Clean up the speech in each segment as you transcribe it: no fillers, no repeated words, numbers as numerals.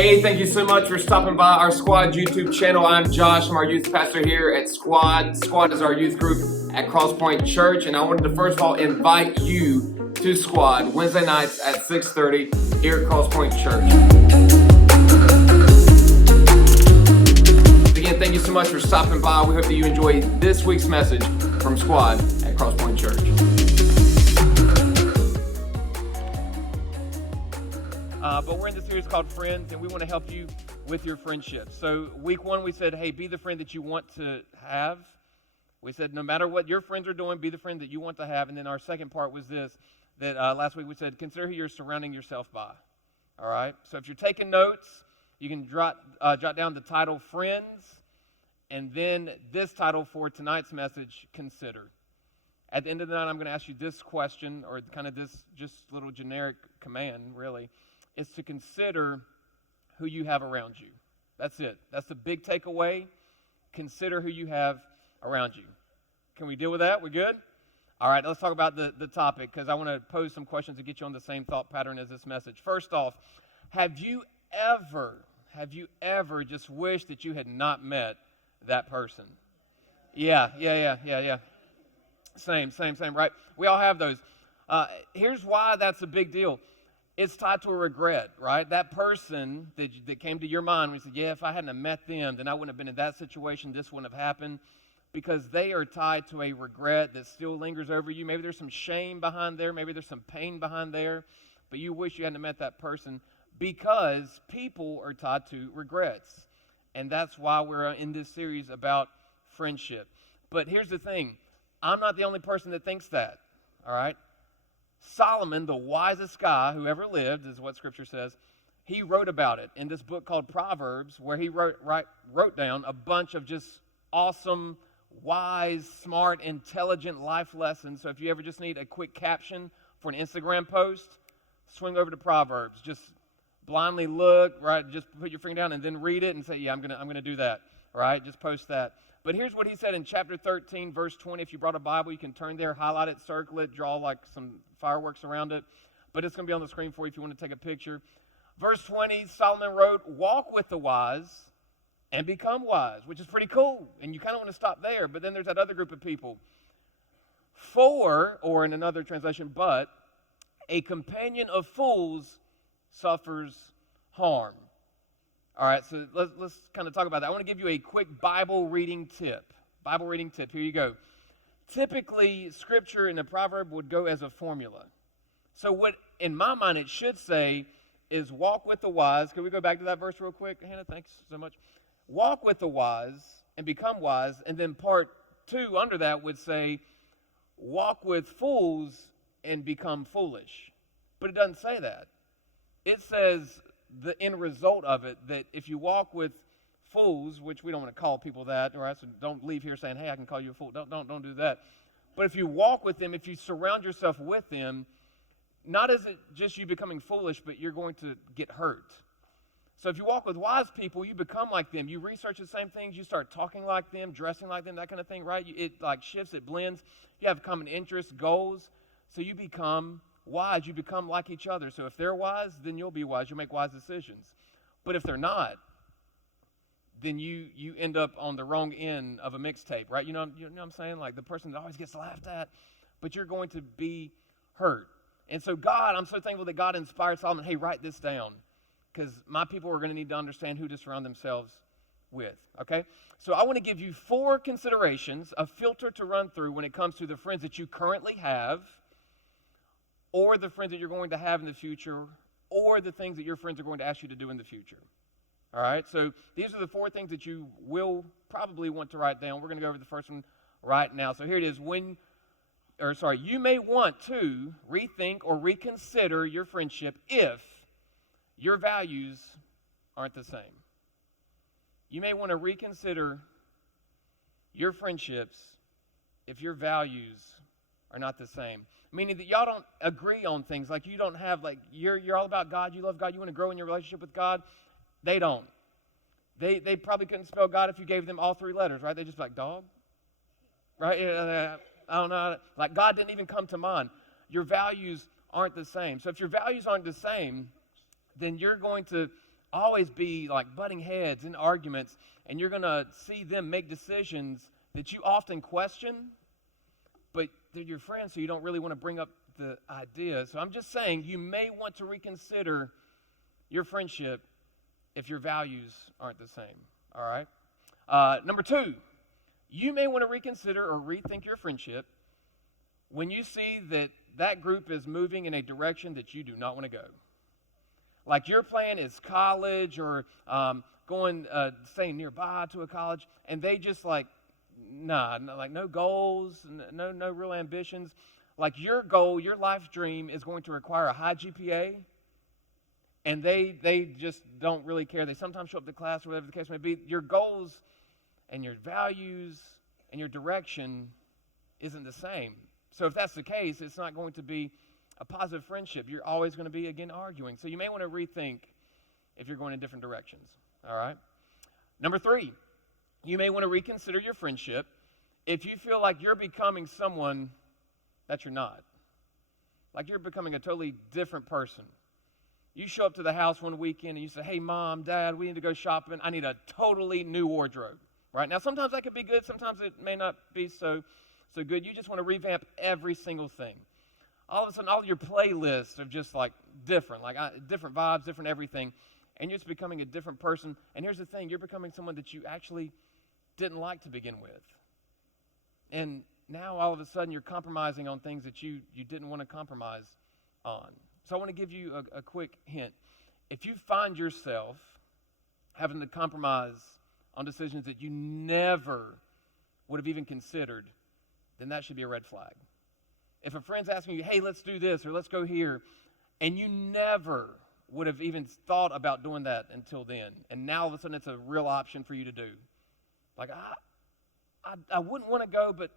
Hey, thank you so much for stopping by our Squad YouTube channel. I'm Josh. I'm our youth pastor here at Squad. Squad is our youth group at Crosspoint Church, and I wanted to first of all invite you to Squad Wednesday nights at 6:30 here at Crosspoint Church. Again, thank you so much for stopping by. We hope that you enjoy this week's message from Squad at Crosspoint Church. But we're in this series called Friends, and we want to help you with your friendships. So week one, we said, hey, be the friend that you want to have. We said, no matter what your friends are doing, be the friend that you want to have. And then our second part was this, that last week we said, consider who you're surrounding yourself by. All right? So if you're taking notes, you can jot down the title, Friends, and then this title for tonight's message, Consider. At the end of the night, I'm going to ask you this question, or kind of this just little generic command, really, is to consider who you have around you. That's it. That's the big takeaway. Consider who you have around you. Can we deal with that? We good? All right, let's talk about the topic, because I want to pose some questions to get you on the same thought pattern as this message. First off, have you ever just wished that you had not met that person? Yeah. Same, right? We all have those. Here's why that's a big deal. It's tied to a regret, right? That person that came to your mind when you said, yeah, if I hadn't have met them, then I wouldn't have been in that situation, this wouldn't have happened, because they are tied to a regret that still lingers over you. Maybe there's some shame behind there, maybe there's some pain behind there, but you wish you hadn't met that person, because people are tied to regrets. And that's why we're in this series about friendship. But here's the thing, I'm not the only person that thinks that, all right? Solomon, the wisest guy who ever lived, is what Scripture says, he wrote about it in this book called Proverbs, where he wrote down a bunch of just awesome, wise, smart, intelligent life lessons. So if you ever just need a quick caption for an Instagram post, swing over to Proverbs. Just blindly look, right? Just put your finger down and then read it and say, yeah, I'm gonna do that, right? Just post that. But here's what he said in chapter 13, verse 20. If you brought a Bible, you can turn there, highlight it, circle it, draw like some fireworks around it. But it's going to be on the screen for you if you want to take a picture. Verse 20, Solomon wrote, walk with the wise and become wise, which is pretty cool. And you kind of want to stop there. But then there's that other group of people. For, or in another translation, but, a companion of fools suffers harm. All right, so let's kind of talk about that. I want to give you a quick Bible reading tip. Here you go. Typically, Scripture in the proverb would go as a formula. So what, in my mind, it should say is walk with the wise. Can we go back to that verse real quick? Hannah, thanks so much. Walk with the wise and become wise. And then part 2 under that would say walk with fools and become foolish. But it doesn't say that. It says the end result of it, that if you walk with fools, which we don't want to call people that, all right, so don't leave here saying, hey, I can call you a fool. Don't do that. But if you walk with them, if you surround yourself with them, not is it just you becoming foolish, but you're going to get hurt. So if you walk with wise people, you become like them. You research the same things. You start talking like them, dressing like them, that kind of thing, right? It like shifts, it blends. You have common interests, goals. So you become wise. You become like each other. So if they're wise, then you'll be wise. You'll make wise decisions. But if they're not, then you end up on the wrong end of a mixtape, right? You know what I'm saying? Like the person that always gets laughed at, but you're going to be hurt. And so I'm so thankful that God inspired Solomon, hey, write this down, because my people are going to need to understand who to surround themselves with, okay? So I want to give you 4 considerations, a filter to run through when it comes to the friends that you currently have, or the friends that you're going to have in the future, or the things that your friends are going to ask you to do in the future. All right, so these are the 4 things that you will probably want to write down. We're going to go over the first one right now. So here it is. You may want to rethink or reconsider your friendship if your values aren't the same. You may want to reconsider your friendships if your values are not the same. Meaning that y'all don't agree on things. Like you don't have, like, you're all about God, you love God, you want to grow in your relationship with God. They don't. They probably couldn't spell God if you gave them all 3 letters, right? They just like, dog? Right? I don't know. Like God didn't even come to mind. Your values aren't the same. So if your values aren't the same, then you're going to always be like butting heads in arguments, and you're going to see them make decisions that you often question, but they're your friends, so you don't really want to bring up the idea. So I'm just saying you may want to reconsider your friendship if your values aren't the same, all right? Number 2, you may want to reconsider or rethink your friendship when you see that that group is moving in a direction that you do not want to go. Like your plan is college or staying nearby to a college, and they just like, no goals, no real ambitions. Like your goal, your life dream is going to require a high GPA, and they just don't really care. They sometimes show up to class or whatever the case may be. Your goals and your values and your direction isn't the same. So if that's the case, it's not going to be a positive friendship. You're always going to be, again, arguing. So you may want to rethink if you're going in different directions, all right? Number 3, you may want to reconsider your friendship if you feel like you're becoming someone that you're not. Like you're becoming a totally different person. You show up to the house one weekend and you say, hey, Mom, Dad, we need to go shopping. I need a totally new wardrobe, right? Now, sometimes that could be good. Sometimes it may not be so good. You just want to revamp every single thing. All of a sudden, all your playlists are just like different vibes, different everything, and you're just becoming a different person. And here's the thing, you're becoming someone that you actually didn't like to begin with. And now all of a sudden, you're compromising on things that you didn't want to compromise on. So I want to give you a quick hint. If you find yourself having to compromise on decisions that you never would have even considered, then that should be a red flag. If a friend's asking you, hey, let's do this or let's go here, and you never would have even thought about doing that until then, and now all of a sudden it's a real option for you to do. Like, I wouldn't want to go, but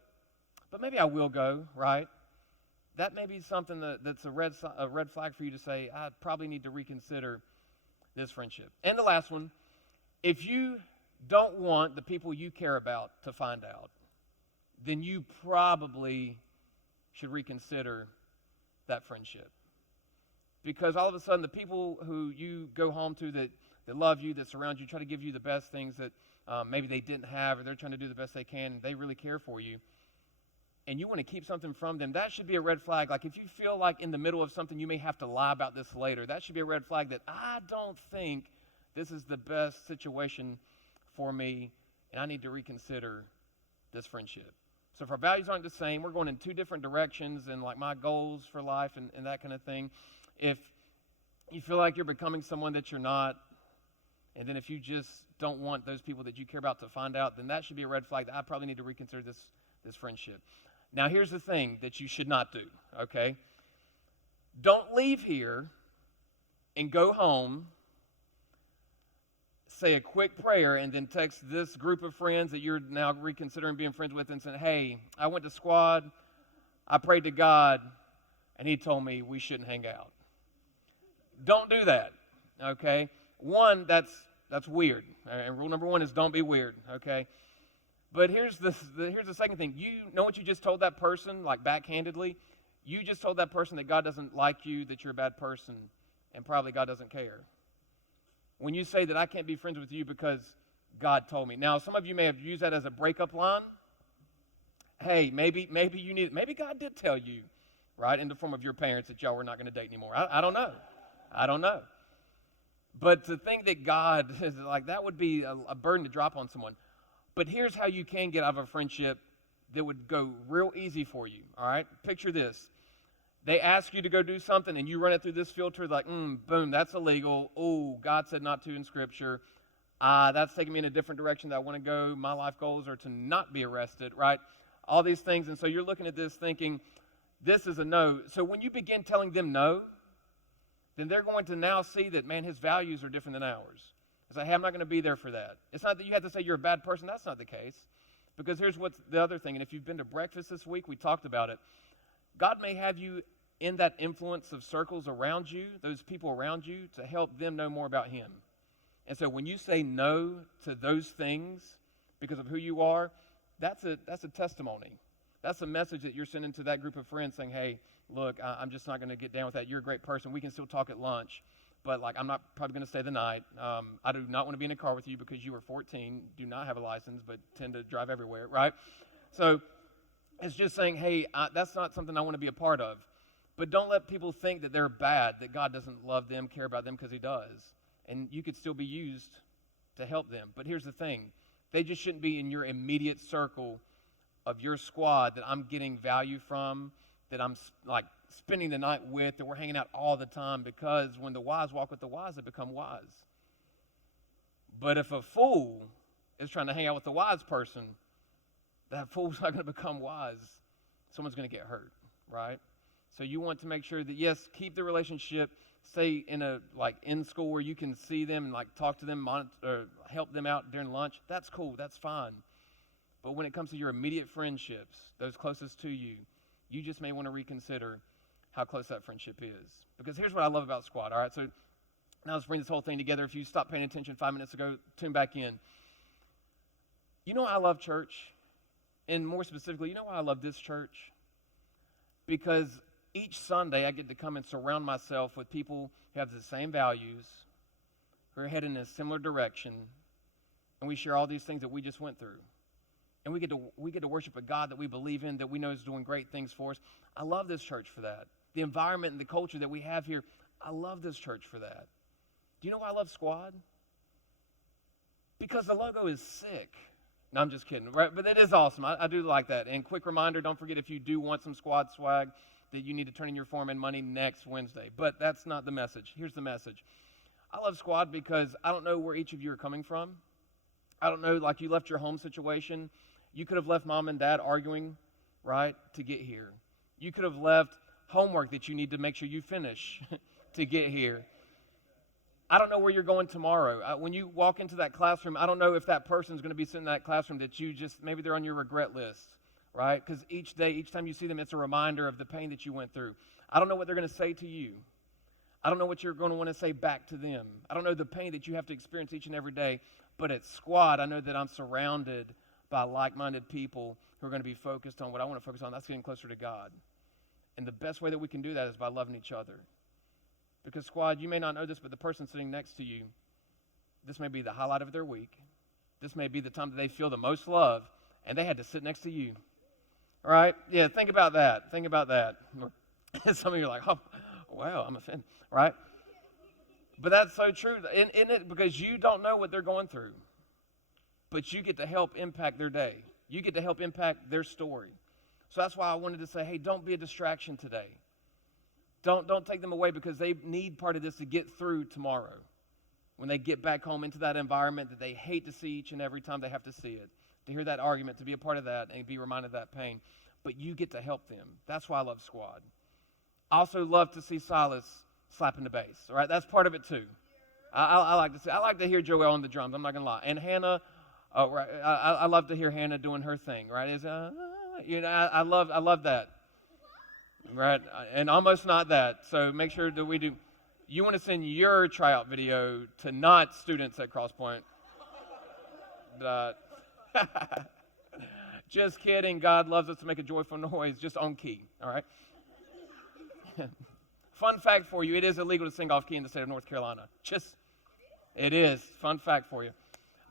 maybe I will go, right? That may be something that's a red flag for you to say, I probably need to reconsider this friendship. And the last one, if you don't want the people you care about to find out, then you probably should reconsider that friendship. Because all of a sudden, the people who you go home to that love you, that surround you, try to give you the best things that maybe they didn't have, or they're trying to do the best they can, they really care for you, and you want to keep something from them, that should be a red flag. Like if you feel like in the middle of something, you may have to lie about this later, that should be a red flag that I don't think this is the best situation for me, and I need to reconsider this friendship. So if our values aren't the same, we're going in 2 different directions and like my goals for life and that kind of thing. If you feel like you're becoming someone that you're not, and then if you just don't want those people that you care about to find out, then that should be a red flag that I probably need to reconsider this friendship. Now here's the thing that you should not do, okay? Don't leave here and go home, say a quick prayer, and then text this group of friends that you're now reconsidering being friends with and say, hey, I went to squad, I prayed to God, and he told me we shouldn't hang out. Don't do that, okay? One, that's weird. And rule number 1 is don't be weird, okay? But here's the second thing. You know what you just told that person, like backhandedly? You just told that person that God doesn't like you, that you're a bad person, and probably God doesn't care. When you say that I can't be friends with you because God told me. Now, some of you may have used that as a breakup line. Hey, maybe God did tell you, right, in the form of your parents that y'all were not going to date anymore. I don't know. But to think that God is like, that would be a burden to drop on someone. But here's how you can get out of a friendship that would go real easy for you, all right? Picture this. They ask you to go do something, and you run it through this filter like, boom, that's illegal. Oh, God said not to in Scripture. That's taking me in a different direction that I want to go. My life goals are to not be arrested, right? All these things. And so you're looking at this thinking, this is a no. So when you begin telling them no, then they're going to now see that, man, his values are different than ours. It's like, hey, I'm not going to be there for that. It's not that you have to say you're a bad person. That's not the case. Because here's what's the other thing. And if you've been to breakfast this week, we talked about it. God may have you in that influence of circles around you, those people around you, to help them know more about him. And so when you say no to those things because of who you are, that's a testimony. That's a message that you're sending to that group of friends saying, hey, look, I'm just not going to get down with that. You're a great person. We can still talk at lunch. but like I'm not probably going to stay the night. I do not want to be in a car with you because you are 14, do not have a license, but tend to drive everywhere, right? So it's just saying, hey, that's not something I want to be a part of. But don't let people think that they're bad, that God doesn't love them, care about them, because he does. And you could still be used to help them. But here's the thing. They just shouldn't be in your immediate circle of your squad that I'm getting value from, that I'm like spending the night with, that we're hanging out all the time, because when the wise walk with the wise, they become wise. But if a fool is trying to hang out with the wise person, that fool's not going to become wise. Someone's going to get hurt, right? So you want to make sure that, yes, keep the relationship, stay in school where you can see them and like talk to them, or help them out during lunch. That's cool, that's fine. But when it comes to your immediate friendships, those closest to you, you just may want to reconsider how close that friendship is. Because here's what I love about Squad, all right? So now let's bring this whole thing together. If you stopped paying attention 5 minutes ago, tune back in. You know why I love church? And more specifically, you know why I love this church? Because each Sunday I get to come and surround myself with people who have the same values, who are heading in a similar direction, and we share all these things that we just went through. And we get to worship a God that we believe in, that we know is doing great things for us. I love this church for that. The environment and the culture that we have here, I love this church for that. Do you know why I love Squad? Because the logo is sick. No, I'm just kidding, right? But that is awesome. I do like that. And quick reminder, don't forget, if you do want some Squad swag, that you need to turn in your form and money next Wednesday. But that's not the message. Here's the message. I love Squad because I don't know where each of you are coming from. I don't know, like you left your home situation. You could have left mom and dad arguing, right, to get here. You could have left homework that you need to make sure you finish to get here. I don't know where you're going tomorrow. When you walk into that classroom, I don't know if that person's going to be sitting in that classroom that you just, maybe they're on your regret list, right? Because each day, each time you see them, it's a reminder of the pain that you went through. I don't know what they're going to say to you. I don't know what you're going to want to say back to them. I don't know the pain that you have to experience each and every day. But at Squad, I know that I'm surrounded by like-minded people who are going to be focused on what I want to focus on. That's getting closer to God. And the best way that we can do that is by loving each other. Because Squad, you may not know this, but the person sitting next to you, this may be the highlight of their week. This may be the time that they feel the most love, and they had to sit next to you. All right? Yeah, think about that. Think about that. Some of you are like, oh, wow, I'm offended, right? But that's so true, isn't it? Because you don't know what they're going through. But you get to help impact their day. You get to help impact their story. So that's why I wanted to say, hey, don't be a distraction today. Don't take them away, because they need part of this to get through tomorrow. When they get back home into that environment that they hate to see each and every time they have to see it. To hear that argument, to be a part of that, and be reminded of that pain. But you get to help them. That's why I love Squad. I also love to see Silas slapping the bass. All right, that's part of it too. I like to see. I like to hear Joel on the drums. I'm not gonna lie. And Hannah, right, I love to hear Hannah doing her thing. Right, I love that. Right, and almost not that. So make sure that we do. You want to send your tryout video to not students at Crosspoint. Just kidding. God loves us to make a joyful noise, just on key. All right. Fun fact for you, it is illegal to sing off key in the state of North Carolina. It is. Fun fact for you.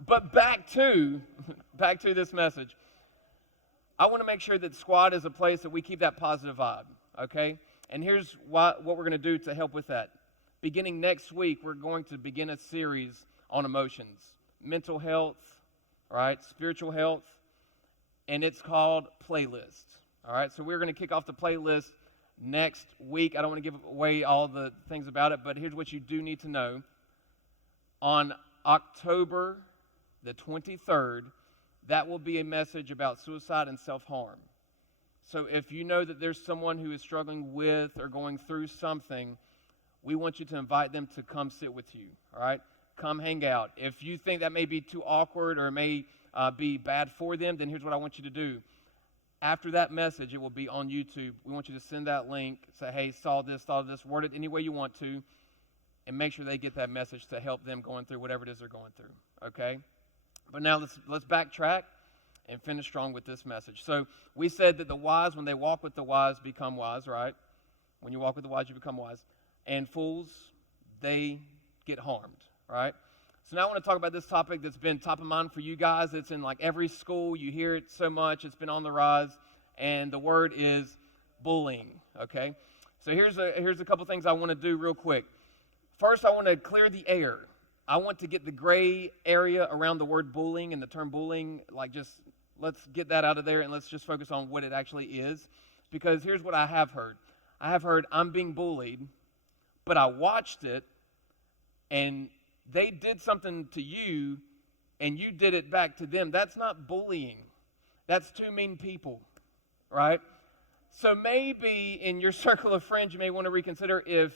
But back to this message. I want to make sure that Squad is a place that we keep that positive vibe, okay? And here's what we're going to do to help with that. Beginning next week, we're going to begin a series on emotions, mental health, all right, spiritual health, and it's called Playlist, all right? So we're going to kick off the playlist next week. I don't want to give away all the things about it, but here's what you do need to know. On October the 23rd, that will be a message about suicide and self-harm. So if you know that there's someone who is struggling with or going through something, we want you to invite them to come sit with you, all right? Come hang out. If you think that may be too awkward or may be bad for them, then here's what I want you to do. After that message, it will be on YouTube. We want you to send that link, say, hey, saw this, word it any way you want to, and make sure they get that message to help them going through whatever it is they're going through, okay? But now let's backtrack and finish strong with this message. So we said that the wise, when they walk with the wise, become wise, right? When you walk with the wise, you become wise. And fools, they get harmed, right? So now I want to talk about this topic that's been top of mind for you guys. It's in like every school. You hear it so much. It's been on the rise. And the word is bullying, okay? So here's a couple things I want to do real quick. First, I want to clear the air. I want to get the gray area around the word bullying and the term bullying. Like just let's get that out of there and let's just focus on what it actually is. Because here's what I have heard. I have heard I'm being bullied, but I watched it and they did something to you and you did it back to them. That's not bullying. That's two mean people, right? So maybe in your circle of friends, you may want to reconsider if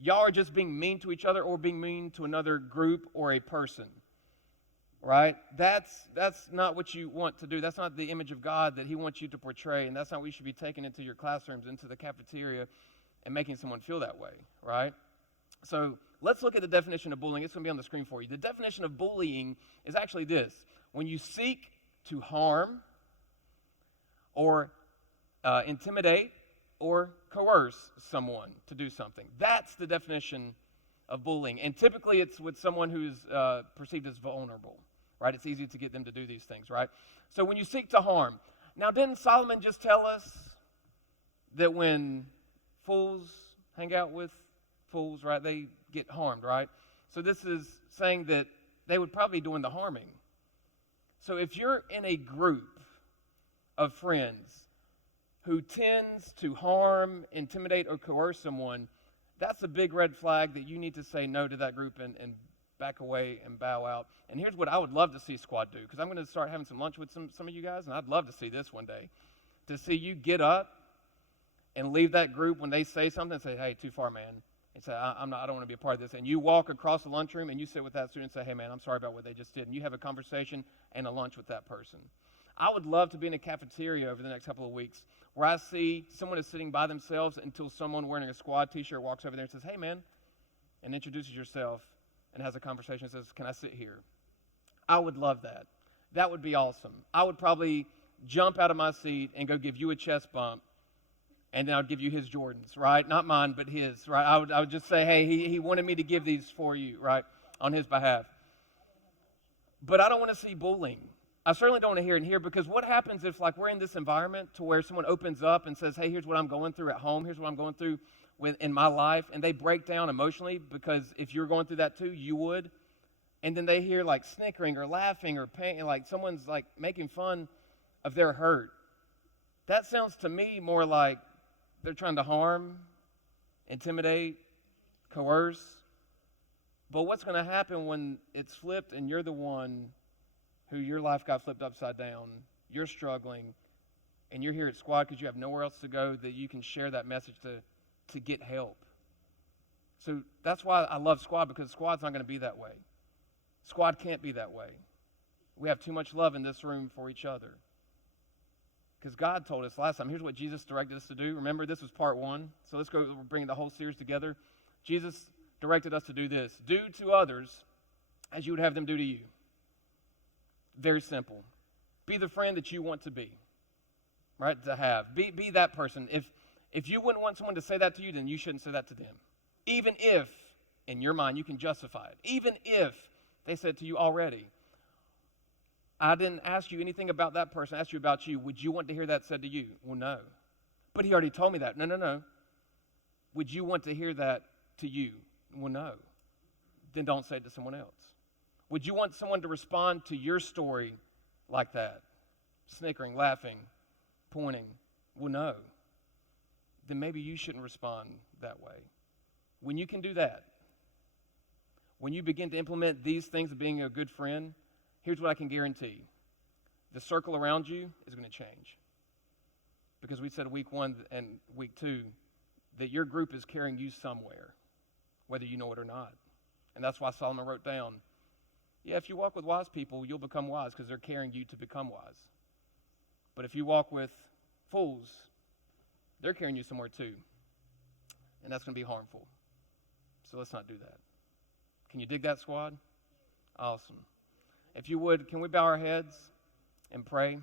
y'all are just being mean to each other or being mean to another group or a person, right? That's not what you want to do. That's not the image of God that he wants you to portray, and that's not what you should be taking into your classrooms, into the cafeteria, and making someone feel that way, right? So let's look at the definition of bullying. It's going to be on the screen for you. The definition of bullying is actually this: when you seek to harm or intimidate or coerce someone to do something. That's the definition of bullying. And typically it's with someone who's perceived as vulnerable, right? It's easy to get them to do these things, right? So when you seek to harm. Now, didn't Solomon just tell us that when fools hang out with fools, right, they get harmed, right? So this is saying that they would probably be doing the harming. So if you're in a group of friends who tends to harm, intimidate, or coerce someone, that's a big red flag that you need to say no to that group and back away and bow out. And here's what I would love to see Squad do, because I'm going to start having some lunch with some of you guys, and I'd love to see this one day, to see you get up and leave that group when they say something and say, hey, too far, man. And say, I don't want to be a part of this. And you walk across the lunchroom and you sit with that student and say, hey, man, I'm sorry about what they just did. And you have a conversation and a lunch with that person. I would love to be in a cafeteria over the next couple of weeks where I see someone is sitting by themselves until someone wearing a Squad t-shirt walks over there and says, hey, man, and introduces yourself and has a conversation and says, can I sit here? I would love that. That would be awesome. I would probably jump out of my seat and go give you a chest bump, and then I would give you his Jordans, right? Not mine, but his, right? I would just say, hey, he wanted me to give these for you, right, on his behalf. But I don't want to see bullying. I certainly don't want to hear it here, because what happens if, like, we're in this environment to where someone opens up and says, hey, here's what I'm going through at home, here's what I'm going through in my life, and they break down emotionally, because if you're going through that too, you would, and then they hear, like, snickering or laughing or pain, and, like, someone's, like, making fun of their hurt. That sounds to me more like they're trying to harm, intimidate, coerce. But what's going to happen when it's flipped and you're the one who your life got flipped upside down, you're struggling, and you're here at Squad because you have nowhere else to go that you can share that message to get help. So that's why I love Squad, because Squad's not going to be that way. Squad can't be that way. We have too much love in this room for each other. Because God told us last time, here's what Jesus directed us to do. Remember, this was part 1. So let's go bring the whole series together. Jesus directed us to do this. Do to others as you would have them do to you. Very simple. Be the friend that you want to be, right? To have. Be that person. If you wouldn't want someone to say that to you, then you shouldn't say that to them. Even if, in your mind, you can justify it. Even if they said to you already, I didn't ask you anything about that person. I asked you about you. Would you want to hear that said to you? Well, no. But he already told me that. No. Would you want to hear that to you? Well, no. Then don't say it to someone else. Would you want someone to respond to your story like that? Snickering, laughing, pointing. Well, no. Then maybe you shouldn't respond that way. When you can do that, when you begin to implement these things of being a good friend, here's what I can guarantee. The circle around you is going to change. Because we said week 1 and week 2 that your group is carrying you somewhere, whether you know it or not. And that's why Solomon wrote down, yeah, if you walk with wise people, you'll become wise because they're carrying you to become wise. But if you walk with fools, they're carrying you somewhere too. And that's going to be harmful. So let's not do that. Can you dig that, Squad? Awesome. If you would, can we bow our heads and pray?